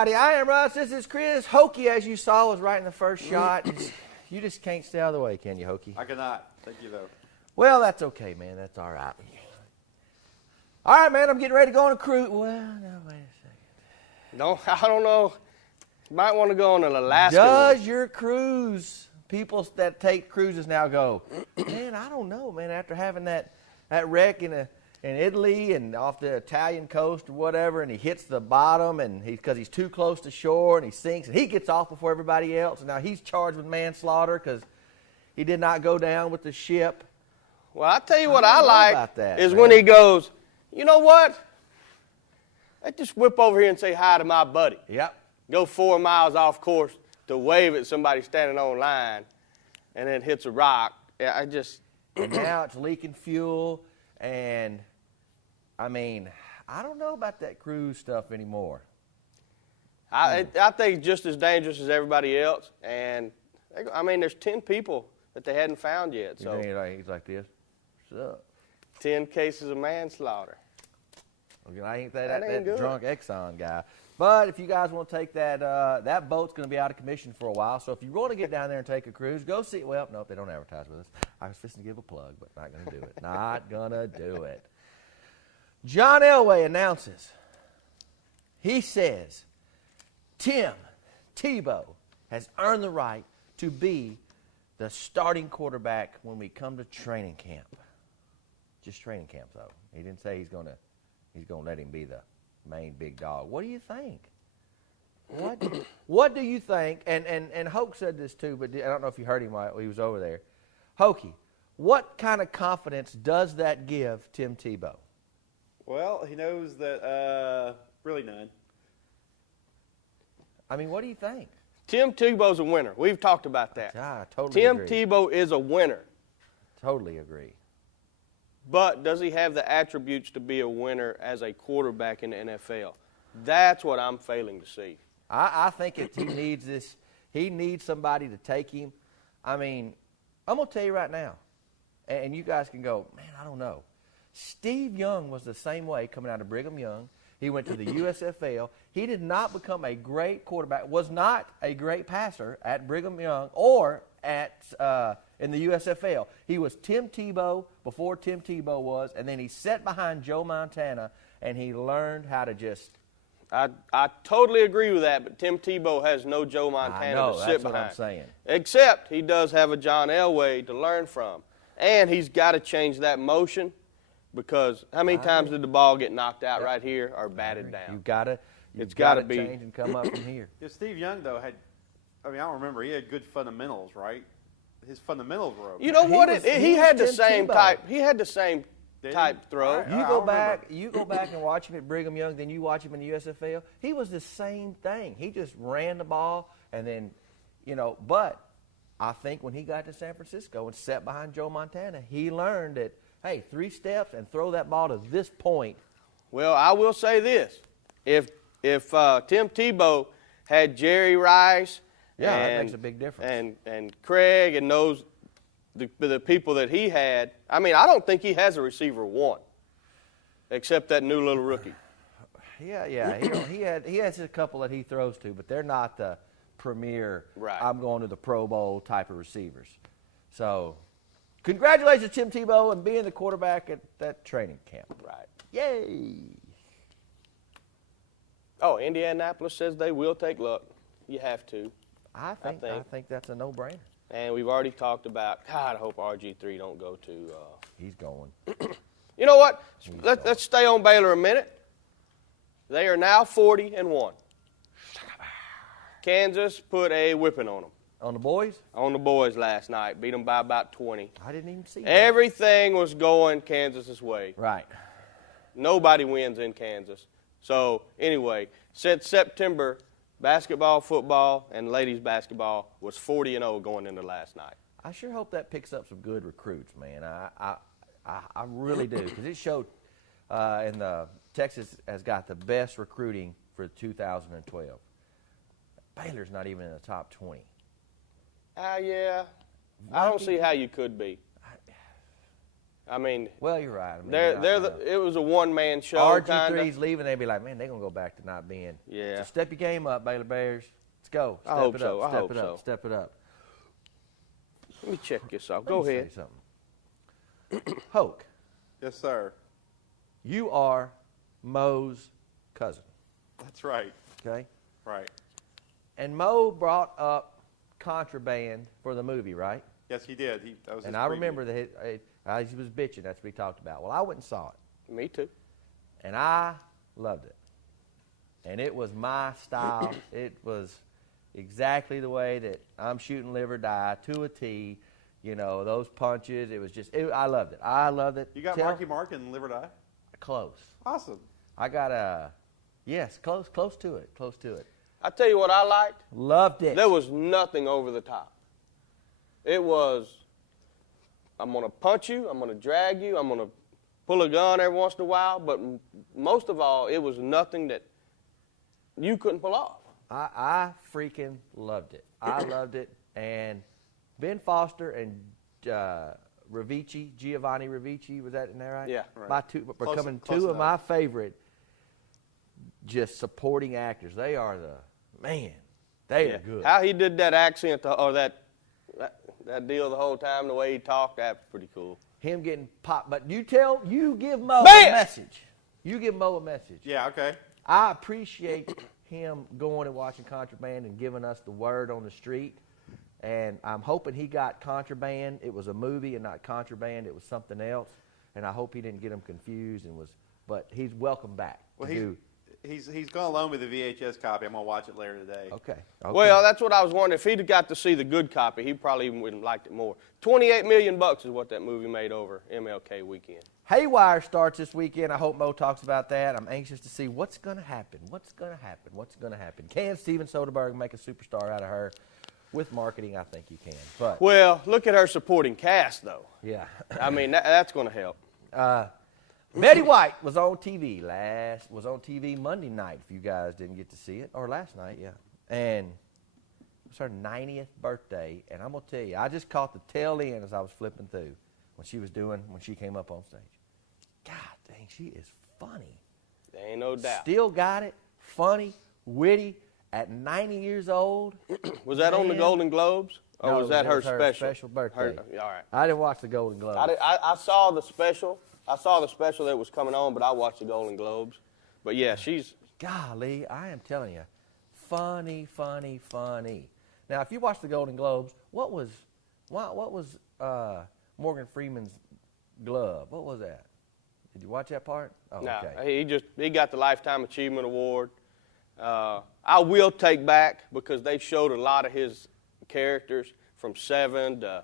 everybody. I am Russ. This is Chris. Hokey, as you saw, was right in the first shot. You just can't stay out of the way, can you, Hokey? I cannot. Thank you, though. Well, that's okay, man. That's all right. All right, man. I'm getting ready to go on a cruise. Well, no, wait a second. I don't know. You might want to go on an Alaska Does your cruise, people that take cruises now go, man, I don't know, man, after having that wreck in Italy and off the Italian coast or whatever, and he hits the bottom and because he's too close to shore and he sinks and he gets off before everybody else, and now he's charged with manslaughter because he did not go down with the ship. Well, I'll tell you what I like is man. When he goes, you know what? Let's just whip over here and say hi to my buddy. Yep. Go 4 miles off course to wave at somebody standing on line and then hits a rock. Yeah, And now it's leaking fuel, and, I mean, I don't know about that cruise stuff anymore. I think it's just as dangerous as everybody else. And, I mean, there's 10 people that they hadn't found yet. So He's like this. What's up? 10 cases of manslaughter. Okay, I ain't that good. drunk Exxon guy. But if you guys want to take that, that boat's going to be out of commission for a while. So if you want to get down there and take a cruise, go see. Well, no, they don't advertise with us. I was fixing to give a plug, but not going to do it. Not going to do it. John Elway announces. He says, Tim Tebow has earned the right to be the starting quarterback when we come to training camp. Just training camp, though. He didn't say he's going to let him be the main big dog. What do you think? What do you think? And Hoke said this too, but I don't know if you heard him while he was over there. Hokey, what kind of confidence does that give Tim Tebow? Well, he knows that really none. I mean, what do you think? Tim Tebow's a winner. We've talked about that. I totally Tim agree. Tebow is a winner. Totally agree. But does he have the attributes to be a winner as a quarterback in the NFL? That's what I'm failing to see. I think he needs somebody to take him. I mean, I'm going to tell you right now, and you guys can go, man, I don't know. Steve Young was the same way coming out of Brigham Young. He went to the USFL. He did not become a great quarterback, was not a great passer at Brigham Young or in the USFL. He was Tim Tebow before Tim Tebow was, and then he sat behind Joe Montana, and he learned how to just... I totally agree with that, but Tim Tebow has no Joe Montana to sit behind. That's what I'm saying. Except he does have a John Elway to learn from. And he's got to change that motion because how many times did the ball get knocked out right here or batted down? You've got to change and come up from here. Yeah, Steve Young, though, I don't remember. He had good fundamentals, right? His fundamentals were okay. You know what? He had the Tim same Tebow. type. He had the same type throw. Right. You go back and watch him at Brigham Young, then you watch him in the USFL. He was the same thing. He just ran the ball, and then, but I think when he got to San Francisco and sat behind Joe Montana, he learned that, hey, 3 steps and throw that ball to this point. Well, I will say this: if Tim Tebow had Jerry Rice. Yeah, that makes a big difference. And Craig and the people that he had, I mean, I don't think he has a receiver one, except that new little rookie. Yeah. He has a couple that he throws to, but they're not the premier, I'm going to the Pro Bowl type of receivers. So, congratulations, Tim Tebow, and being the quarterback at that training camp. Right. Yay! Oh, Indianapolis says they will take Luck. You have to. I think that's a no-brainer. And we've already talked about, God, I hope RG3 don't go to... He's going. You know what? Let's stay on Baylor a minute. They are now 40-1. Kansas put a whipping on them. On the boys? On the boys last night. Beat them by about 20. I didn't even see that. Everything was going Kansas's way. Right. Nobody wins in Kansas. So, anyway, since September... Basketball, football, and ladies basketball was 40-0 going into last night. I sure hope that picks up some good recruits, man. I really do, because it showed Texas has got the best recruiting for 2012. Baylor's not even in the top 20. Yeah. I don't see how you could be. I mean, Well, you're right. I mean, it was a one-man show. RG3's leaving. They'd be like, man, they're gonna go back to not being. Yeah. So step your game up, Baylor Bears. Let's go. I hope Step it so. up. I Step hope it up. so. Step it up. Let me check this off. Let Go me ahead. say something. Hoke, Yes, sir. you are Mo's cousin. That's right. Okay. Right. And Mo brought up Contraband for the movie, right? Yes, he did. That was And his I preview. remember that he was bitching. That's what he talked about. Well, I went and saw it, Me too. and I loved it. And it was my style. It was exactly the way that I'm shooting live or die to a T. You know, those punches. It was just. I loved it. I loved it. You got Marky Mark and Live or Die? Close. Awesome. I got yes, close to it. Close to it. I tell you what I liked. Loved it. There was nothing over the top. It was, I'm going to punch you, I'm going to drag you, I'm going to pull a gun every once in a while, but most of all, it was nothing that you couldn't pull off. I freaking loved it. I loved it. And Ben Foster and Giovanni Ricci, was that in there right? Yeah. My two, becoming close two of enough. my favorite just supporting actors. They are they are good. How he did that accent or that deal the whole time, the way he talked, that's pretty cool. Him getting popped. But you give Mo Bam! a message. You give Mo a message. Yeah, okay. I appreciate him going and watching Contraband and giving us the word on the street. And I'm hoping he got Contraband. It was a movie and not Contraband. It was something else. And I hope he didn't get him confused but he's welcome back. Well, he's gone along with the VHS copy. I'm going to watch it later today. Okay. Well, that's what I was wondering. If he'd got to see the good copy, he probably even would have liked it more. $28 million is what that movie made over MLK weekend. Haywire starts this weekend. I hope Mo talks about that. I'm anxious to see what's going to happen. What's going to happen? Can Steven Soderbergh make a superstar out of her? With marketing, I think you can. But Well, look at her supporting cast, though. yeah. I mean, that's going to help. Betty White was on TV Monday night, if you guys didn't get to see it, or last night, yeah. And it was her 90th birthday, and I'm going to tell you, I just caught the tail end as I was flipping through when she came up on stage. God dang, she is funny. There ain't no doubt. Still got it, funny, witty, at 90 years old. Was that on the Man. Golden Globes? Or No, was that it her was her special? special birthday. All right. I didn't watch the Golden Globes. I saw the special. I saw the special that was coming on, but I watched the Golden Globes. But yeah, she's. Golly, I am telling you, funny. Now, if you watch the Golden Globes, what was Morgan Freeman's glove? What was that? Did you watch that part? Oh, No, okay. he got the Lifetime Achievement Award. I will take back because they showed a lot of his characters from Seven to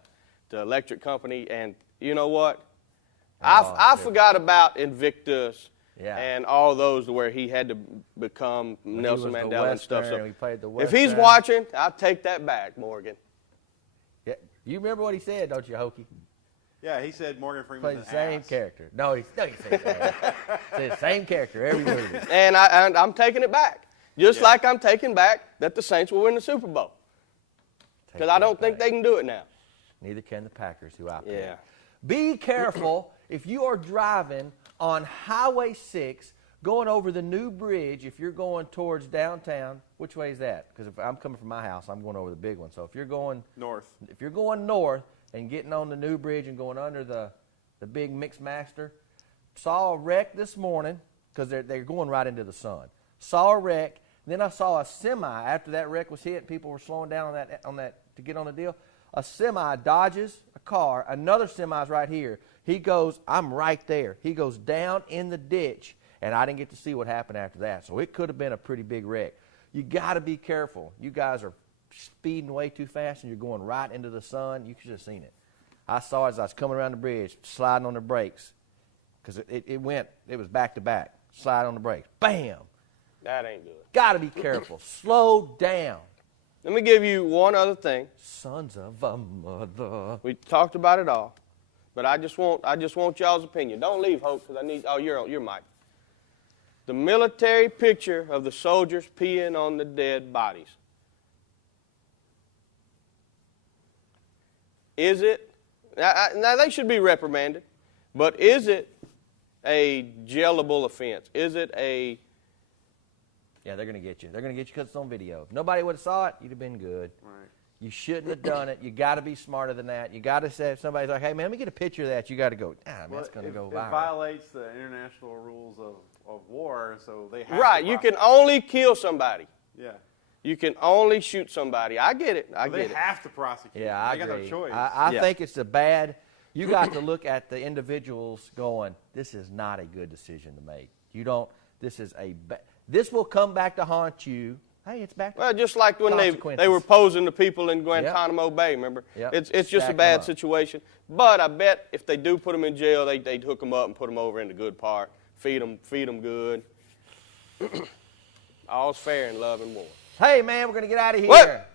Electric Company, and you know what? I forgot about Invictus and all those where he had to become Nelson Mandela and stuff. So he played the if he's Western. watching, I'll take that back, Morgan. Yeah, you remember what he said, don't you, Hokey? Yeah, he said Morgan Played Freeman's the same ass. character. No, he said that. Said the same character every movie. And I'm taking it back. Just like I'm taking back that the Saints will win the Super Bowl. Because I don't think they can do it now. Neither can the Packers, who I picked. Yeah. Be careful if you are driving on Highway 6 going over the new bridge. If you're going towards downtown, which way is that? Because if I'm coming from my house, I'm going over the big one. So if you're going North. north and getting on the new bridge and going under the big Mixmaster, saw a wreck this morning because they're going right into the sun. Saw a wreck. Then I saw a semi after that wreck was hit. People were slowing down on that to get on the deal. A semi dodges a car. Another semi's right here. He goes, I'm right there. He goes down in the ditch, and I didn't get to see what happened after that. So it could have been a pretty big wreck. You got to be careful. You guys are speeding way too fast, and you're going right into the sun. You should have seen it. I saw it as I was coming around the bridge, sliding on the brakes, because it was back to back. Slide on the brakes. Bam! That ain't good. Got to be careful. Slow down. Let me give you one other thing. Sons of a mother. We talked about it all, but I just want y'all's opinion. Don't leave, Hope, because I need. Oh, you're Mike. The military picture of the soldiers peeing on the dead bodies. Is it? Now they should be reprimanded, But is it a jailable offense? Is it a... Yeah, they're going to get you. They're going to get you because it's on video. If nobody would have saw it, you'd have been good. Right. You shouldn't have done it. You got to be smarter than that. You got to say, if somebody's like, hey, man, let me get a picture of that, you got to go, man, that's going to go viral. It violates the international rules of war, so they have Right, to you can only kill somebody. Yeah. You can only shoot somebody. I get it. I get it. They have to prosecute. Yeah, I they agree. got no choice. I think it's a bad. You got to look at the individuals going, this is not a good decision to make. You don't. This is a. This will come back to haunt you. Hey, it's back. Well, just like when they were posing the people in Guantanamo Bay. Remember, it's just a bad situation. But I bet if they do put them in jail, they'd hook them up and put them over in the good part. Feed them good. All's fair in love and war. Hey, man, we're going to get out of here. What?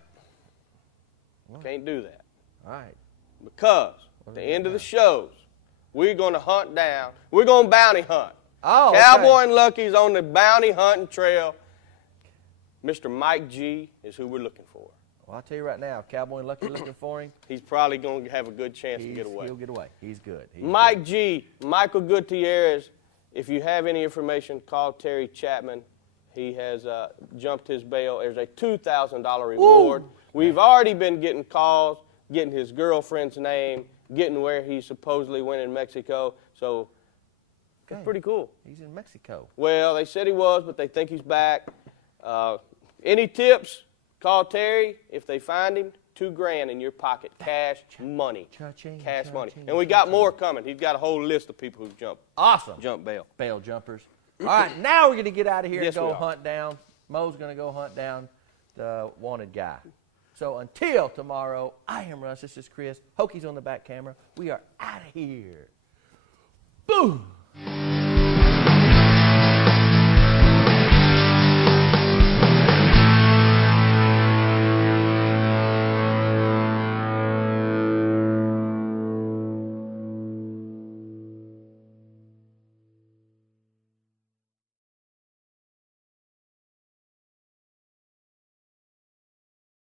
Can't do that. All right. Because at the end of the shows, we're going to hunt down. We're going to bounty hunt. Oh, Cowboy and Lucky's on the bounty hunting trail. Mr. Mike G is who we're looking for. Well, I'll tell you right now, if Cowboy and Lucky looking for him, he's probably going to have a good chance to get away. He'll get away. He's good. Mike G, Michael Gutierrez, if you have any information, call Terry Chapman. He has jumped his bail. There's a $2,000 reward. Ooh. We've already been getting calls, getting his girlfriend's name, getting where he supposedly went in Mexico. So it's pretty cool. He's in Mexico. Well, they said he was, but they think he's back. Any tips? Call Terry. If they find him, $2,000 in your pocket, cash money. Cash money. And we got more coming. He's got a whole list of people who jump. Awesome. Jump bail. Bail jumpers. All right, now we're going to get out of here Yes, and go hunt down. Mo's going to go hunt down the wanted guy. So until tomorrow, I am Russ. This is Chris. Hokey's on the back camera. We are out of here. Boom.